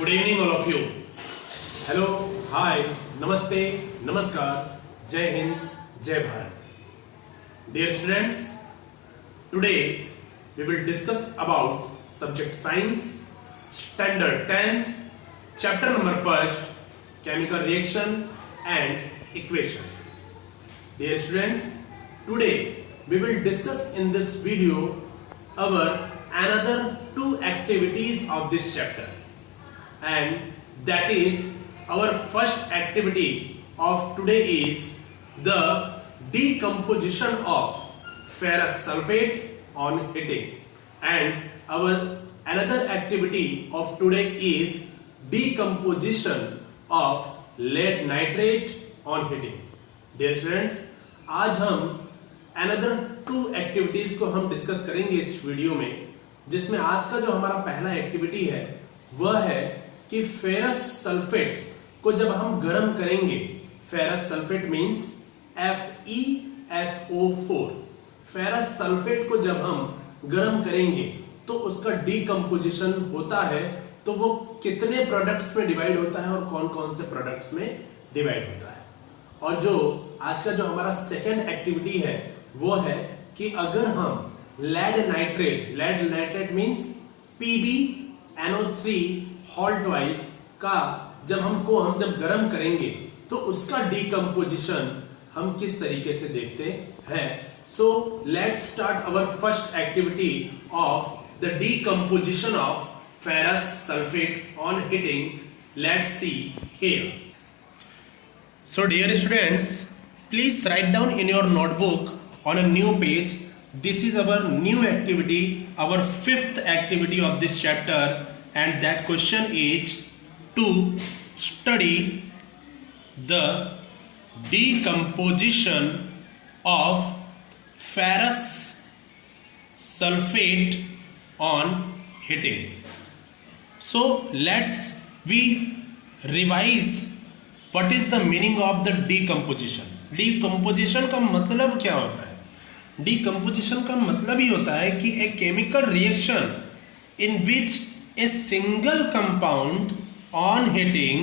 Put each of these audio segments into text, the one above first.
Good evening, all of you. Hello, hi, namaste, namaskar, Jai Hind, Jai Bharat. Dear students, today we will discuss about subject science, standard 10th, chapter number 1st, chemical reaction and equation. Dear students, today we will discuss in this video our another two activities of this chapter, and that is our first activity of today is the decomposition of ferrous sulfate on heating, and our another activity of today is decomposition of lead nitrate on heating. Dear students, आज हम another two activities को हम discuss करेंगे इस video में, जिसमें आज का जो हमारा पहला एक्टिविटी है वह है कि फेरस सल्फेट को जब हम गर्म करेंगे, ferrous sulphate means FeSO4, ferrous sulphate को जब हम गर्म करेंगे तो उसका डीकंपोजिशन होता है, तो वो कितने प्रोडक्ट्स में डिवाइड होता है और कौन कौन से प्रोडक्ट्स में डिवाइड होता है। और जो आज का जो हमारा सेकेंड एक्टिविटी है वो है कि अगर हम लेड नाइट्रेट मींस PbNO3 हॉल्ट वाइज का हम जब गर्म करेंगे तो उसका डीकंपोजिशन हम किस तरीके से देखते हैं। So let's start our first activity of the decomposition of ferrous sulfate on heating. Let's see here. So dear students, please write down in your notebook on a new page. This is our new activity, our fifth activity of this chapter, and that question is to study the decomposition of ferrous sulfate on heating. So let's we revise what is the meaning of the decomposition. Decomposition का मतलब क्या होता है? Decomposition का मतलब ही होता है कि a chemical reaction in which a single compound on heating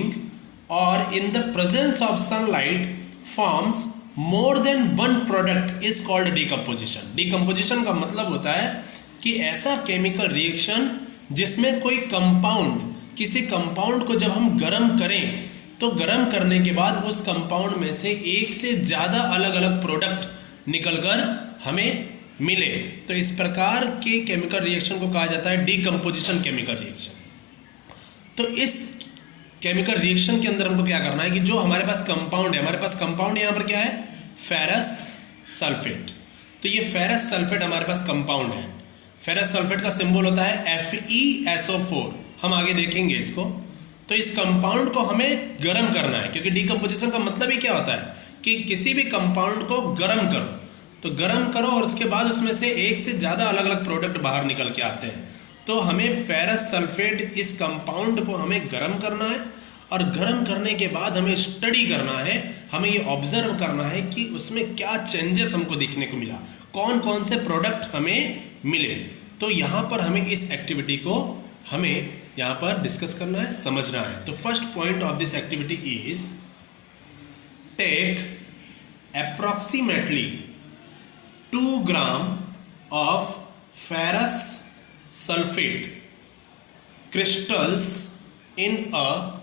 or in the presence of sunlight forms more than one product is called decomposition. Decomposition का मतलब होता है कि ऐसा chemical reaction जिसमें कोई कंपाउंड, किसी कंपाउंड को जब हम गर्म करें तो गर्म करने के बाद उस कंपाउंड में से एक से ज़्यादा अलग अलग प्रोडक्ट निकलकर हमें मिले, तो इस प्रकार के केमिकल रिएक्शन को कहा जाता है डीकंपोजिशन केमिकल रिएक्शन। तो इस केमिकल रिएक्शन के अंदर हमको क्या करना है कि जो हमारे पास कंपाउंड है, हमारे पास कंपाउंड यहाँ पर क्या है, फेरस सल्फेट। तो ये फेरस सल्फेट हमारे पास कंपाउंड है। फेरस सल्फेट का सिंबल होता है FeSO4, हम आगे देखेंगे इसको। तो इस कंपाउंड को हमें गर्म करना है, क्योंकि डीकंपोजिशन का मतलब ही क्या होता है कि किसी भी कंपाउंड को गर्म करो, तो गर्म करो और उसके बाद उसमें से एक से ज़्यादा अलग अलग प्रोडक्ट बाहर निकल के आते हैं। तो हमें फेरस सल्फेट इस कंपाउंड को हमें गर्म करना है, और गर्म करने के बाद हमें स्टडी करना है, हमें ये ऑब्जर्व करना है कि उसमें क्या चेंजेस हमको देखने को मिला, कौन कौन से प्रोडक्ट हमें मिले। तो यहाँ पर हमें इस एक्टिविटी को हमें यहाँ पर डिस्कस करना है, समझना है। तो first point of this activity is take approximately 2 gram of ferrous sulphate crystals in a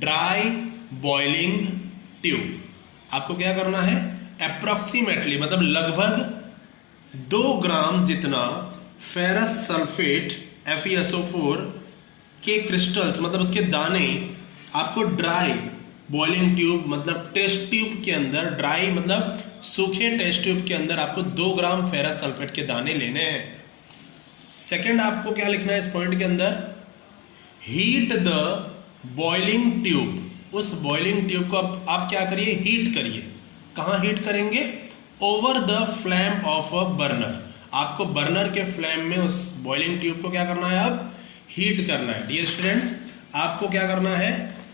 dry boiling tube. आपको क्या करना है, अप्रोक्सीमेटली मतलब लगभग 2 ग्राम जितना फेरस सल्फेट FeSO4 के क्रिस्टल्स मतलब उसके दाने आपको ड्राई बॉइलिंग ट्यूब मतलब टेस्ट ट्यूब के अंदर, ड्राई मतलब सूखे टेस्ट ट्यूब के अंदर आपको 2 ग्राम फेरस सल्फेट के दाने लेने हैं। सेकंड आपको क्या लिखना है इस पॉइंट के अंदर, हीट द बॉइलिंग ट्यूब। उस बॉइलिंग ट्यूब को आप क्या करिए, हीट करिए। कहाँ हीट करेंगे, over the flame of a burner. आपको बर्नर के फ्लेम में उस बॉइलिंग ट्यूब को क्या करना है, अब हीट करना है। डियर स्टूडेंट्स, आपको क्या करना है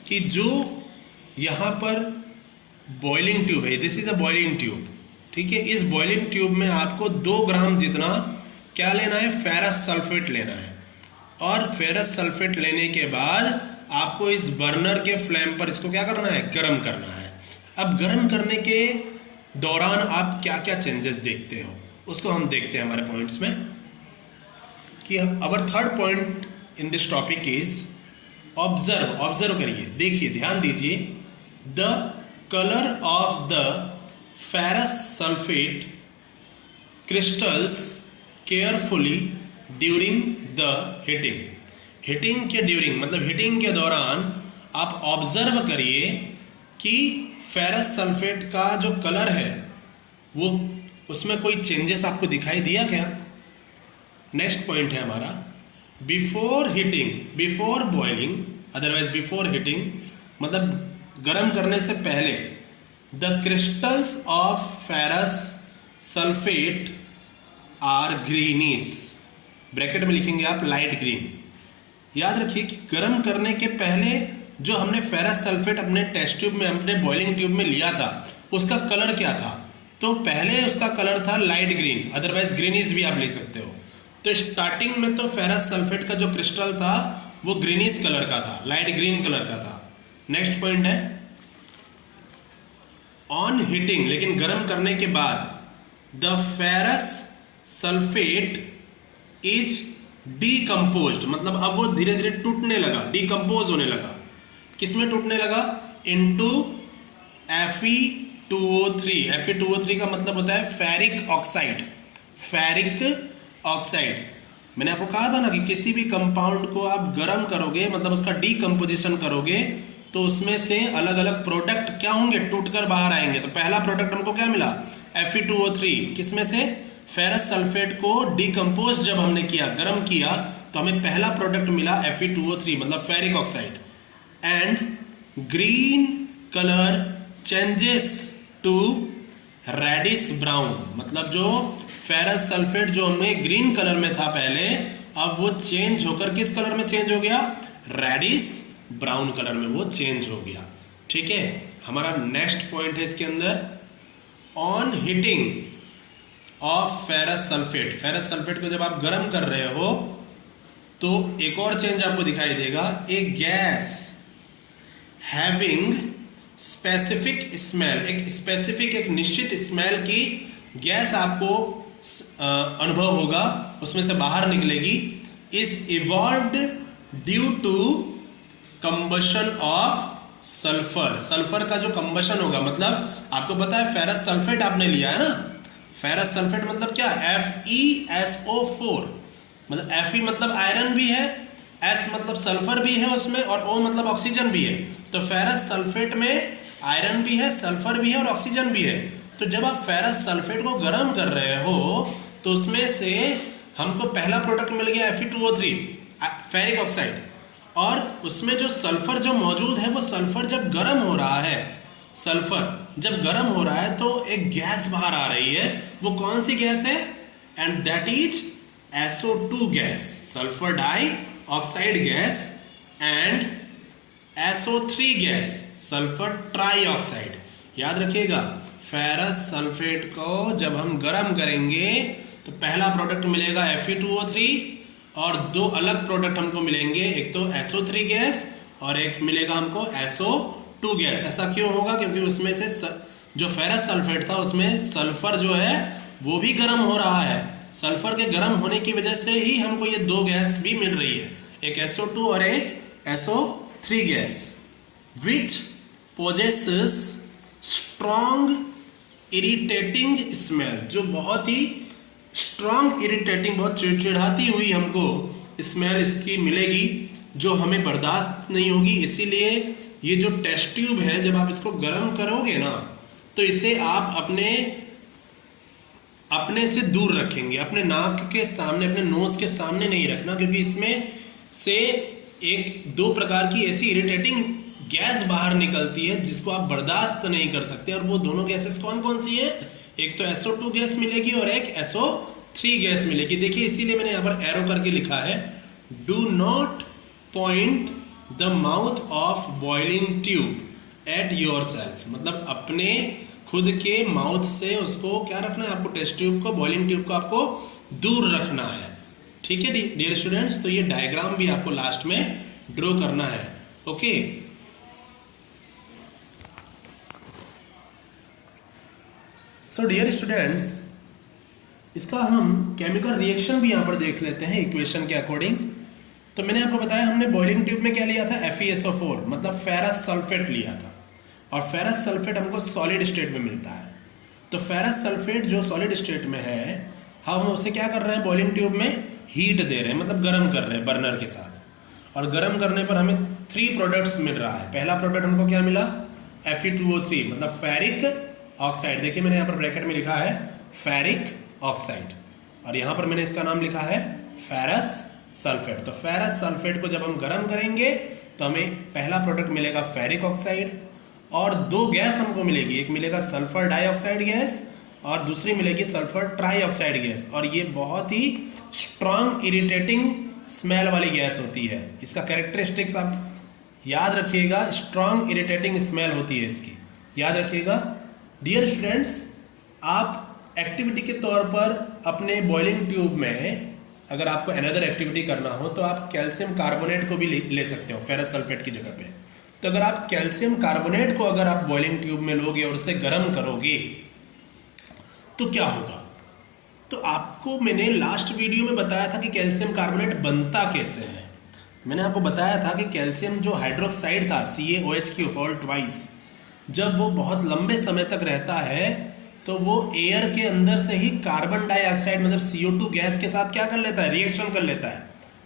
कि जो यहाँ पर बॉइलिंग ट्यूब है, this is a boiling tube, ठीक है। इस बॉइलिंग ट्यूब में आपको 2 ग्राम जितना क्या लेना है, फेरस सल्फेट लेना है। और फेरस सल्फेट लेने के बाद आपको इस बर्नर के फ्लेम पर इसको क्या करना है, गर्म करना है। अब गर्म करने के दौरान आप क्या क्या चेंजेस देखते हो उसको हम देखते हैं हमारे पॉइंट्स में, कि our third point in this topic is observe. Observe करिए, देखिए, ध्यान दीजिए, the colour of the ferrous sulphate crystals carefully during the heating. Heating के ड्यूरिंग मतलब हीटिंग के दौरान आप ऑब्जर्व करिए कि फेरस सल्फेट का जो कलर है वो उसमें कोई चेंजेस आपको दिखाई दिया क्या। नेक्स्ट पॉइंट है हमारा before heating, before boiling, otherwise before heating मतलब गर्म करने से पहले, the crystals of ferrous sulphate are greenish, bracket में लिखेंगे आप लाइट ग्रीन। याद रखिए कि गर्म करने के पहले जो हमने फेरस सल्फेट अपने टेस्ट ट्यूब में, अपने बॉइलिंग ट्यूब में लिया था, उसका कलर क्या था, तो पहले उसका कलर था लाइट ग्रीन, अदरवाइज ग्रीनिश भी आप ले सकते हो। तो स्टार्टिंग में तो फेरस सल्फेट का जो क्रिस्टल था वो ग्रीनिश कलर का था, लाइट ग्रीन कलर का था। नेक्स्ट पॉइंट है ऑन हीटिंग, लेकिन गर्म करने के बाद the ferrous sulphate is decomposed, मतलब अब वो धीरे धीरे टूटने लगा, डीकम्पोज होने लगा। किसमें टूटने लगा, इनटू Fe2O3। Fe2O3 का मतलब होता है फेरिक ऑक्साइड, फेरिक ऑक्साइड। मैंने आपको कहा था ना कि किसी भी कंपाउंड को आप गर्म करोगे मतलब उसका डीकम्पोजिशन करोगे तो उसमें से अलग अलग प्रोडक्ट क्या होंगे, टूटकर बाहर आएंगे। तो पहला प्रोडक्ट हमको क्या मिला, Fe2O3, किसमें से, फेरस सल्फेट को डीकम्पोज जब हमने किया, गर्म किया, तो हमें पहला प्रोडक्ट मिला Fe2O3 मतलब ferric oxide. And green colour changes to reddish brown, मतलब जो फेरस सल्फेट जो हमें ग्रीन कलर में था पहले, अब वो चेंज होकर किस कलर में चेंज हो गया, रेडिश ब्राउन कलर में वो चेंज हो गया। ठीक है, हमारा नेक्स्ट पॉइंट है इसके अंदर on heating of ferrous sulphate. Ferrous sulphate को जब आप गर्म कर रहे हो तो एक और चेंज आपको दिखाई देगा, ए गैस हैविंग स्पेसिफिक स्मेल, एक स्पेसिफिक, एक निश्चित स्मेल की गैस आपको अनुभव होगा, उसमें से बाहर निकलेगी, is evolved due to combustion of sulphur. Sulphur का जो कंबशन होगा, मतलब आपको पता है फेरस सल्फेट आपने लिया है ना, फेरस सल्फेट मतलब क्या, FeSO4, मतलब Fe मतलब आयरन भी है, S मतलब सल्फर भी है उसमें, और O मतलब ऑक्सीजन भी है। तो फेरस सल्फेट में आयरन भी है, सल्फर भी है और ऑक्सीजन भी है। तो जब आप फेरस सल्फेट को गर्म कर रहे हो तो उसमें से हमको पहला प्रोडक्ट मिल गया Fe2O3 फेरिक ऑक्साइड, और उसमें जो सल्फर जो मौजूद है वो सल्फर जब गर्म हो रहा है, सल्फर जब गर्म हो रहा है तो एक गैस बाहर आ रही है। वो कौन सी गैस है, and that is SO2 gas, sulphur dioxide gas, and SO3 gas, sulphur trioxide. याद रखिएगा, फेरस सल्फेट को जब हम गर्म करेंगे तो पहला प्रोडक्ट मिलेगा Fe2O3 और दो अलग प्रोडक्ट हमको मिलेंगे, एक तो SO3 गैस और एक मिलेगा हमको SO2 गैस। ऐसा क्यों होगा, क्योंकि उसमें से जो फेरस सल्फेट था उसमें सल्फर जो है वो भी गर्म हो रहा है। सल्फर के गर्म होने की वजह से ही हमको ये दो गैस भी मिल रही है, एक SO2 और एक SO3 gas, which possesses strong irritating smell, जो बहुत ही स्ट्रॉन्ग इरिटेटिंग, बहुत चिड़चिड़ाती हुई हमको स्मेल इसकी मिलेगी जो हमें बर्दाश्त नहीं होगी। इसीलिए ये जो टेस्ट ट्यूब है जब आप इसको गर्म करोगे ना तो इसे आप अपने से दूर रखेंगे, अपने नाक के सामने, अपने नोज के सामने नहीं रखना, क्योंकि इसमें से एक दो प्रकार की ऐसी इरिटेटिंग गैस बाहर निकलती है जिसको आप बर्दाश्त नहीं कर सकते। और वो दोनों गैसेस कौन कौन सी है, एक तो SO2 गैस मिलेगी और एक SO3 गैस मिलेगी। देखिए इसीलिए मैंने यहाँ पर एरो करके लिखा है, do not point the mouth of boiling tube at your self, मतलब अपने खुद के माउथ से उसको क्या रखना है, आपको टेस्ट ट्यूब को, बॉइलिंग ट्यूब को आपको दूर रखना है। ठीक है डियर स्टूडेंट्स, तो ये डायग्राम भी आपको लास्ट में ड्रॉ करना है। ओके, सो डियर स्टूडेंट्स, इसका हम केमिकल रिएक्शन भी यहाँ पर देख लेते हैं इक्वेशन के अकॉर्डिंग। तो मैंने आपको बताया हमने बॉइलिंग ट्यूब में क्या लिया था, FeSO4 मतलब फेरस सल्फेट लिया था, और फेरस सल्फेट हमको सॉलिड स्टेट में मिलता है। तो फेरस सल्फेट जो सॉलिड स्टेट में है, हम उसे क्या कर रहे हैं, बॉइलिंग ट्यूब में हीट दे रहे हैं, मतलब गर्म कर रहे हैं बर्नर के साथ। और गर्म करने पर हमें 3 प्रोडक्ट्स मिल रहा है। पहला प्रोडक्ट हमको क्या मिला, Fe2O3 मतलब फेरिक ऑक्साइड। देखिए मैंने यहाँ पर ब्रैकेट में लिखा है फेरिक ऑक्साइड, और यहाँ पर मैंने इसका नाम लिखा है फेरस सल्फेट। तो फेरस सल्फेट को जब हम गर्म करेंगे तो हमें पहला प्रोडक्ट मिलेगा फेरिक ऑक्साइड, और 2 गैस हमको मिलेगी, एक मिलेगा सल्फर डाइऑक्साइड गैस और दूसरी मिलेगी सल्फर ट्राइऑक्साइड गैस। और ये बहुत ही स्ट्रॉन्ग इरिटेटिंग स्मेल वाली गैस होती है। इसका कैरेक्टरिस्टिक्स आप याद रखिएगा, स्ट्रॉन्ग इरिटेटिंग स्मेल होती है इसकी, याद रखिएगा। डियर स्टूडेंट्स, आप एक्टिविटी के तौर पर अपने बॉइलिंग ट्यूब में अगर आपको अनदर एक्टिविटी करना हो तो आप कैल्शियम कार्बोनेट को भी ले सकते हो फेरस सल्फेट की जगह पे। तो अगर आप कैल्शियम कार्बोनेट को अगर आप बॉइलिंग ट्यूब में लोगे और उसे गर्म करोगे तो क्या होगा, तो आपको मैंने लास्ट वीडियो में बताया था कि कैल्शियम कार्बोनेट बनता कैसे है। मैंने आपको बताया था कि कैल्शियम जो हाइड्रोक्साइड था CaOH की होल ट्वाइस, जब वो बहुत लंबे समय तक रहता है तो वो एयर के अंदर से ही कार्बन डाइऑक्साइड मतलब CO2 गैस के साथ क्या कर लेता है, रिएक्शन कर लेता है।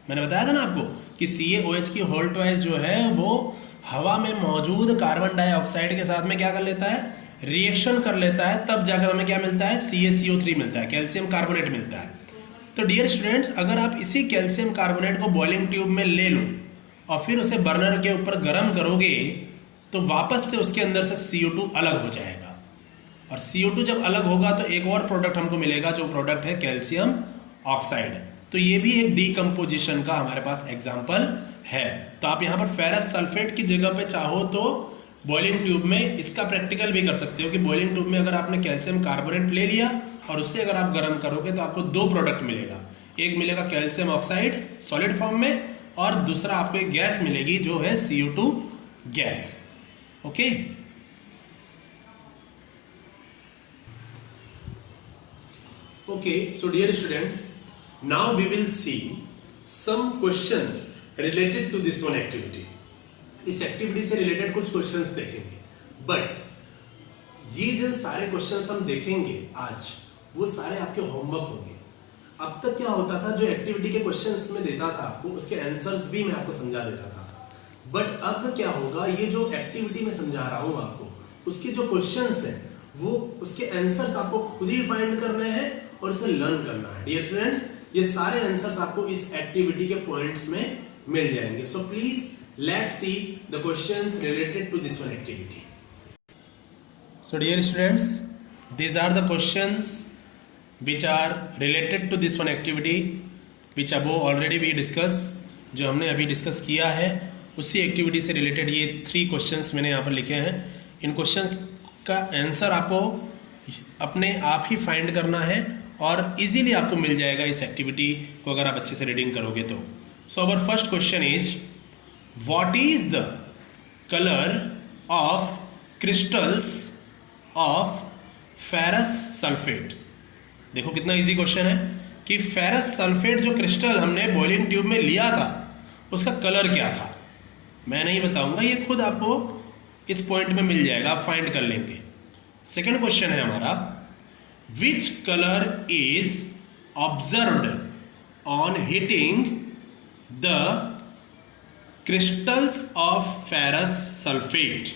मैंने बताया था ना आपको कि CaOH की होल ट्वाइस जो है वो हवा में मौजूद कार्बन डाइऑक्साइड के साथ में क्या कर लेता है, रिएक्शन कर लेता है, तब जाकर हमें क्या मिलता है, CaCO3 मिलता है, कैल्शियम कार्बोनेट मिलता है। तो डियर स्टूडेंट्स, अगर आप इसी कैल्शियम कार्बोनेट को बॉइलिंग ट्यूब में ले लो और फिर उसे बर्नर के ऊपर गर्म करोगे तो वापस से उसके अंदर से CO2 अलग हो जाएगा, और CO2 जब अलग होगा तो एक और प्रोडक्ट हमको मिलेगा, जो प्रोडक्ट है कैल्शियम ऑक्साइड। तो ये भी एक डीकम्पोजिशन का हमारे पास एग्जाम्पल है। तो आप यहाँ पर फेरस सल्फेट की जगह पे चाहो तो बॉइलिंग ट्यूब में इसका प्रैक्टिकल भी कर सकते हो कि बॉइलिंग ट्यूब में अगर आपने कैल्शियम कार्बोनेट ले लिया और उससे अगर आप गर्म करोगे तो आपको 2 प्रोडक्ट मिलेगा, एक मिलेगा कैल्शियम ऑक्साइड सॉलिड फॉर्म में, और दूसरा आपको एक गैस मिलेगी जो है CO2 gas. Okay, so dear students, now we will see some questions related to this one activity. इस एक्टिविटी से रिलेटेड कुछ क्वेश्चंस देखेंगे, बट ये जो सारे क्वेश्चंस हम देखेंगे आज वो सारे आपके होमवर्क होंगे। अब तक क्या होता था, जो एक्टिविटी के क्वेश्चंस में देता था आपको उसके आंसर्स भी मैं आपको समझा देता था, बट अब क्या होगा, ये जो एक्टिविटी में समझा रहा हूं आपको उसके जो क्वेश्चंस हैं वो उसके आंसर्स आपको खुद ही फाइंड करने हैं और इसे लर्न करना है। डियर स्टूडेंट्स, ये सारे आंसर्स आपको इस एक्टिविटी के पॉइंट्स में मिल जाएंगे। So please let's see the questions related to this one activity. So dear students, these are the questions which are related to this one activity which above already we discussed, जो हमने अभी discuss किया है उसी activity से related ये 3 questions मैंने यहाँ पर लिखे हैं। इन क्वेश्चंस का आंसर आपको अपने आप ही फाइंड करना है और इजीली आपको मिल जाएगा इस एक्टिविटी को अगर आप अच्छे से रीडिंग करोगे तो। So our first question is, what is the colour of crystals of ferrous sulphate. देखो कितना इजी क्वेश्चन है कि फेरस सल्फेट जो क्रिस्टल हमने बॉइलिंग ट्यूब में लिया था उसका कलर क्या था। मैं नहीं बताऊंगा, ये खुद आपको इस पॉइंट में मिल जाएगा, आप फाइंड कर लेंगे। सेकेंड क्वेश्चन है हमारा, which colour is observed on heating the crystals of ferrous sulphate.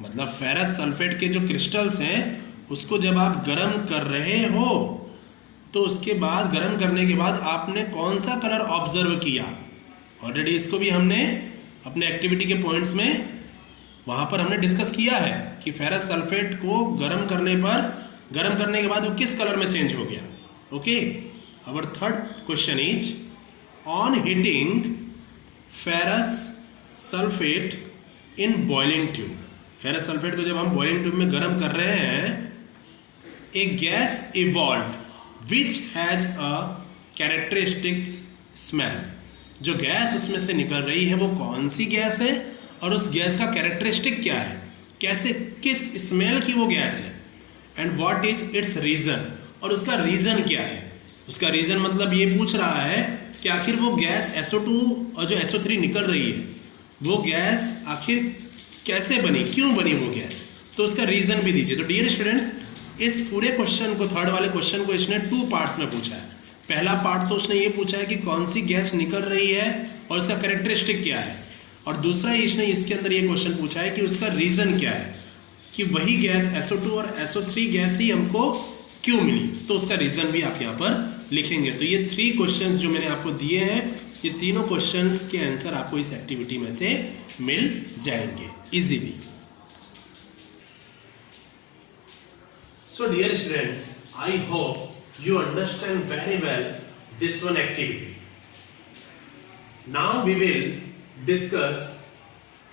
मतलब फेरस सल्फेट के जो क्रिस्टल्स हैं उसको जब आप गर्म कर रहे हो तो उसके बाद गर्म करने के बाद आपने कौन सा कलर ऑब्जर्व किया। ऑलरेडी इसको भी हमने अपने एक्टिविटी के पॉइंट्स में वहां पर हमने डिस्कस किया है कि फेरस सल्फेट को गर्म करने के बाद वो किस कलर में चेंज हो गया। Okay, our third question is, on heating ferrous sulphate in boiling tube. Ferrous sulphate को जब हम बॉइलिंग ट्यूब में गर्म कर रहे हैं, a gas evolve which has a characteristics smell. जो गैस उसमें से निकल रही है वो कौन सी गैस है और उस गैस का कैरेक्टरिस्टिक क्या है, कैसे किस स्मेल की वो गैस है, and what is its reason, और उसका रीजन क्या है। उसका रीजन मतलब ये पूछ रहा है कि आखिर वो गैस SO2 और जो SO3 निकल रही है वो गैस आखिर कैसे बनी, क्यों बनी वो गैस, तो उसका रीजन भी दीजिए। तो डियर स्टूडेंट्स, इस पूरे क्वेश्चन को, थर्ड वाले क्वेश्चन को इसने 2 पार्ट्स में पूछा है। पहला पार्ट तो उसने ये पूछा है कि कौन सी गैस निकल रही है और उसका कैरेक्टरिस्टिक क्या है, और दूसरा इसने इसके अंदर ये क्वेश्चन पूछा है कि उसका रीजन क्या है, कि वही गैस SO2 और SO3 गैस ही हमको क्यों मिली, तो उसका रीजन भी आप यहाँ पर लिखेंगे। तो ये 3 क्वेश्चंस जो मैंने आपको दिए हैं, ये तीनों क्वेश्चंस के आंसर आपको इस एक्टिविटी में से मिल जाएंगे easily. So dear students, I hope you understand very well this one activity. Now we will discuss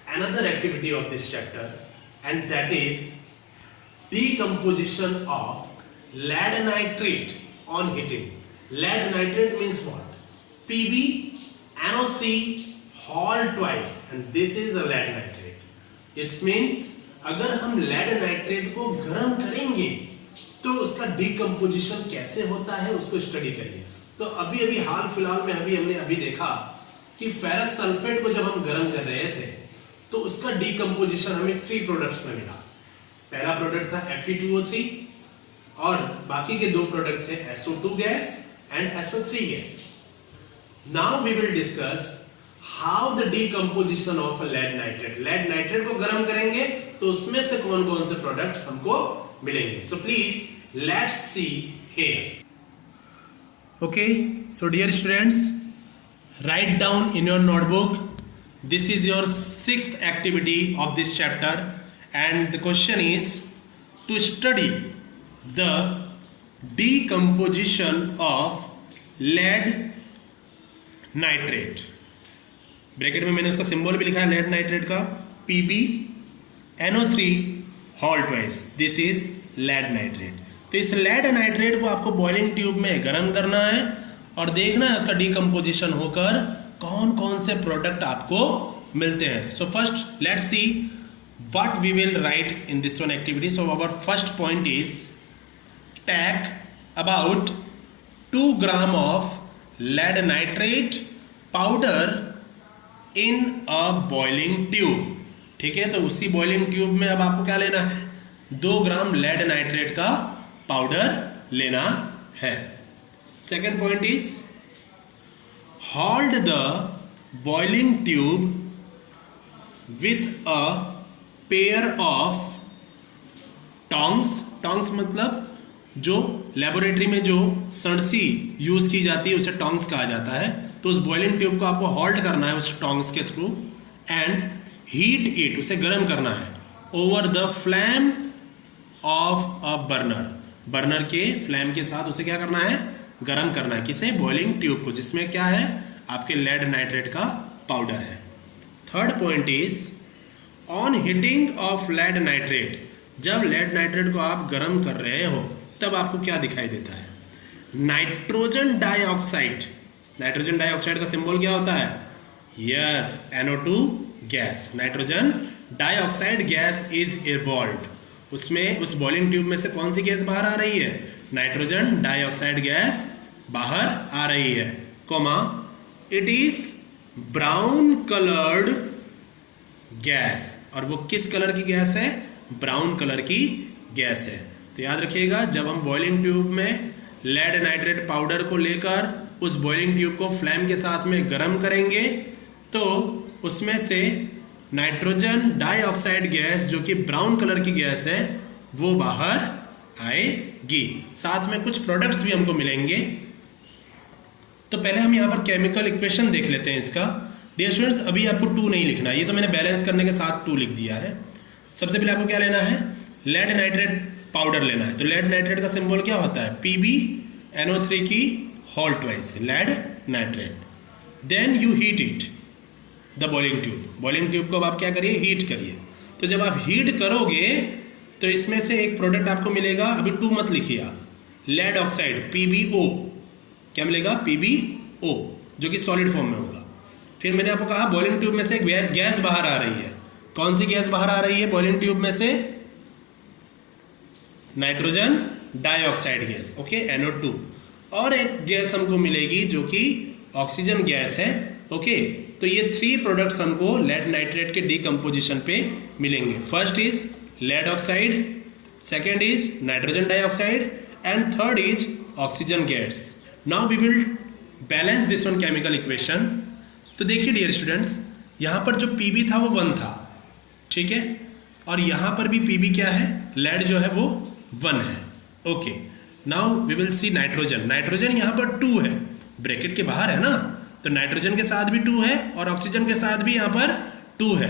another activity of this chapter, and that is decomposition of lead nitrate on heating. Lead nitrate means what? PbNO3 whole twice, and this is a lead nitrate. It means अगर हम lead nitrate को गर्म करेंगे तो उसका decomposition कैसे होता है उसको स्टडी करिए। तो अभी हाल फिलहाल में हमने देखा कि फेरस सल्फेट को जब हम गर्म कर रहे थे तो उसका डिकम्पोजिशन हमें 3 प्रोडक्ट्स में मिला। पहला प्रोडक्ट था Fe2O3 और बाकी के 2 प्रोडक्ट थे SO2 gas and SO3 gas. Now we will discuss how the decomposition of lead nitrate. Lead nitrate को गर्म करेंगे तो उसमें से कौन कौन से प्रोडक्ट्स हमको मिलेंगे। So please let's see here. Okay, so dear students, write down in your notebook, this is your 6th activity of this chapter, and the question is to study the decomposition of lead nitrate। Bracket में मैंने उसका symbol भी लिखा है lead nitrate का, PbNO3 whole twice, this is lead nitrate. तो इस lead nitrate को आपको बॉइलिंग ट्यूब में गर्म करना है और देखना है उसका डिकम्पोजिशन होकर कौन कौन से प्रोडक्ट आपको मिलते हैं। So first let's see what we will write in this one activity. So our first point is take about 2 gram of lead nitrate powder in a boiling tube. ठीक है, तो उसी बॉइलिंग ट्यूब में अब आपको क्या लेना है, 2 ग्राम लेड नाइट्रेट का पाउडर लेना है। Second point is hold the boiling tube with a pair of tongs. Tongs मतलब जो लेबोरेटरी में जो सणसी यूज की जाती है उसे टोंग्स कहा जाता है। तो उस बॉइलिंग ट्यूब को आपको होल्ड करना है उस टोंग्स के थ्रू एंड हीट इट, उसे गर्म करना है over the flame of a burner. Burner के फ्लैम के साथ उसे क्या करना है, गर्म करना है। किसे, बॉइलिंग ट्यूब को, जिसमें क्या है, आपके लेड नाइट्रेट का पाउडर है। Third point is on heating of lead nitrate. जब लेड नाइट्रेट को आप गर्म कर रहे हो तब आपको क्या दिखाई देता है, नाइट्रोजन डाइऑक्साइड। नाइट्रोजन डाइऑक्साइड का सिंबल क्या होता है, yes, NO2 gas. Nitrogen dioxide gas is evolved. उसमें उस बॉइलिंग ट्यूब में से कौन सी गैस बाहर आ रही है, नाइट्रोजन डाइऑक्साइड गैस बाहर आ रही है, comma it is brown coloured gas. और वो किस कलर की गैस है, ब्राउन कलर की गैस है। तो याद रखिएगा, जब हम बॉइलिंग ट्यूब में लेड नाइट्रेट पाउडर को लेकर उस बॉइलिंग ट्यूब को फ्लेम के साथ में गर्म करेंगे तो उसमें से नाइट्रोजन डाइऑक्साइड गैस जो कि ब्राउन कलर की गैस है वो बाहर आएगी। साथ में कुछ प्रोडक्ट्स भी हमको मिलेंगे। तो पहले हम यहाँ पर केमिकल इक्वेशन देख लेते हैं इसका। डियर स्टूडेंट्स, अभी आपको 2 नहीं लिखना है, ये तो मैंने बैलेंस करने के साथ 2 लिख दिया है। सबसे पहले आपको क्या लेना है, लेड नाइट्रेट पाउडर लेना है। तो लेड नाइट्रेट का सिंबल क्या होता है, PbNO3 की whole twice, lead nitrate. Then you heat it the boiling tube. Boiling tube को अब आप क्या करिए, हीट करिए। तो जब आप हीट करोगे तो इसमें से एक प्रोडक्ट आपको मिलेगा, अभी 2 मत लिखिए आप, लेड ऑक्साइड PbO। क्या मिलेगा, PbO, जो कि सॉलिड फॉर्म में होगा। फिर मैंने आपको कहा बॉइलिंग ट्यूब में से एक गैस बाहर आ रही है, कौन सी गैस बाहर आ रही है बॉयलिंग ट्यूब में से? Nitrogen dioxide gas, okay, NO2। और एक गैस हमको मिलेगी जो कि ऑक्सीजन गैस है, ओके। तो ये 3 प्रोडक्ट्स हमको लेड नाइट्रेट के डीकम्पोजिशन पे मिलेंगे। First is lead oxide, second is nitrogen dioxide and third is oxygen gas. Now we will balance this one chemical equation. तो देखिए डियर स्टूडेंट्स, यहाँ पर जो पीबी था वो 1 था, ठीक है, और यहाँ पर भी पीबी क्या है, लेड जो है वो 1 है, okay. Now we will see nitrogen. Nitrogen यहाँ पर 2 है, ब्रैकेट के बाहर है ना, तो नाइट्रोजन के साथ भी 2 है और ऑक्सीजन के साथ भी यहाँ पर 2 है।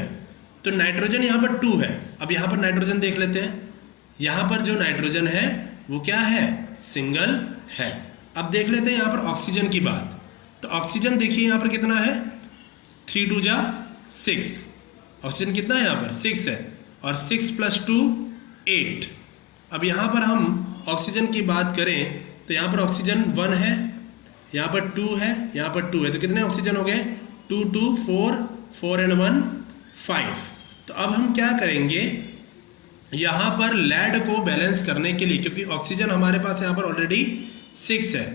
तो नाइट्रोजन यहाँ पर 2 है। अब यहाँ पर नाइट्रोजन देख लेते हैं। यहाँ पर जो नाइट्रोजन है वो क्या है, सिंगल है। अब देख लेते हैं यहाँ पर ऑक्सीजन की बात। तो ऑक्सीजन देखिए यहाँ पर कितना है, 3 2 जा 6। ऑक्सीजन कितना है यहाँ पर, 6 है, और 6 + 2 8। अब यहाँ पर हम ऑक्सीजन की बात करें तो यहाँ पर ऑक्सीजन 1 है, यहाँ पर 2 है, यहाँ पर 2 है, तो कितने ऑक्सीजन हो गए, 2 2 4 4 and 1 5। तो अब हम क्या करेंगे, यहाँ पर लेड को बैलेंस करने के लिए, क्योंकि ऑक्सीजन हमारे पास यहाँ पर ऑलरेडी 6 है,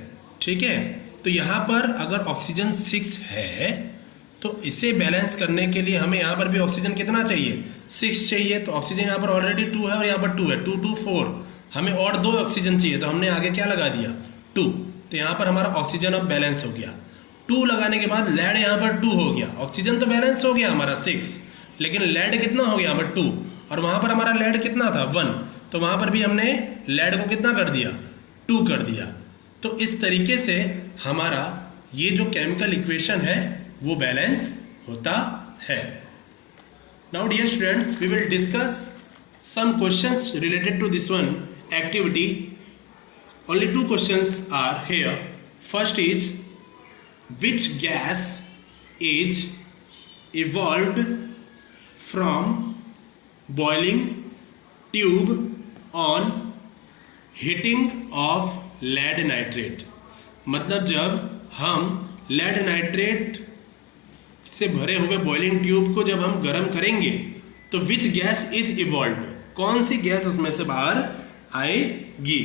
ठीक है, तो यहाँ पर अगर ऑक्सीजन 6 है तो इसे बैलेंस करने के लिए हमें यहाँ पर भी ऑक्सीजन कितना चाहिए, 6 चाहिए। तो ऑक्सीजन यहाँ पर ऑलरेडी 2 है और यहाँ पर 2 है, 2 2 4, हमें और 2 ऑक्सीजन चाहिए, तो हमने आगे क्या लगा दिया, 2। तो यहाँ पर हमारा ऑक्सीजन अब बैलेंस हो गया। 2 लगाने के बाद लेड यहाँ पर 2 हो गया। ऑक्सीजन तो बैलेंस हो गया हमारा 6, लेकिन लेड कितना हो गया यहाँ पर 2, और वहाँ पर हमारा लेड कितना था 1, तो वहाँ पर भी हमने लेड को कितना कर दिया, 2 कर दिया। तो इस तरीके से हमारा ये जो केमिकल इक्वेशन है वो बैलेंस होता है। Now dear students, we will discuss some questions related to this one activity. Only 2 questions are here. First is, which gas is evolved from boiling tube on heating of lead nitrate? मतलब जब हम lead nitrate से भरे हुए boiling tube को जब हम गर्म करेंगे तो विच गैस इज इवॉल्व, कौन सी गैस उसमें से बाहर आएगी।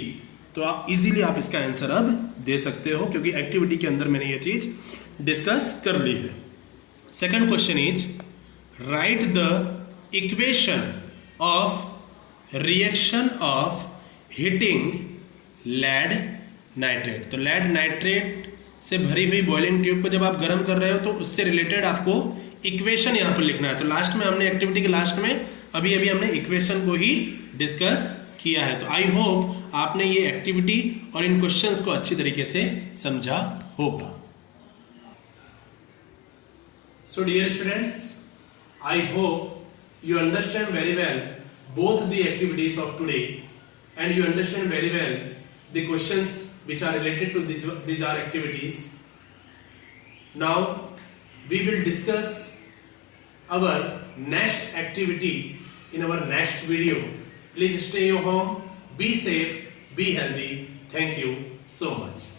तो आप इजीली आप इसका आंसर अब दे सकते हो, क्योंकि एक्टिविटी के अंदर मैंने ये चीज डिस्कस कर ली है। Second question is, write the equation of reaction of heating lead nitrate. तो लेड नाइट्रेट से भरी हुई बॉइलिंग ट्यूब को जब आप गर्म कर रहे हो तो उससे रिलेटेड आपको इक्वेशन यहाँ पर लिखना है। तो लास्ट में हमने एक्टिविटी के लास्ट में अभी हमने इक्वेशन को ही डिस्कस किया है। तो आई होप आपने ये एक्टिविटी और इन क्वेश्चंस को अच्छी तरीके से समझा होगा। So dear students, I hope you understand very well both the activities of today and you understand very well the questions which are related to these are activities. Now we will discuss our next activity in our next video. Please stay at home, be safe, be healthy. Thank you so much.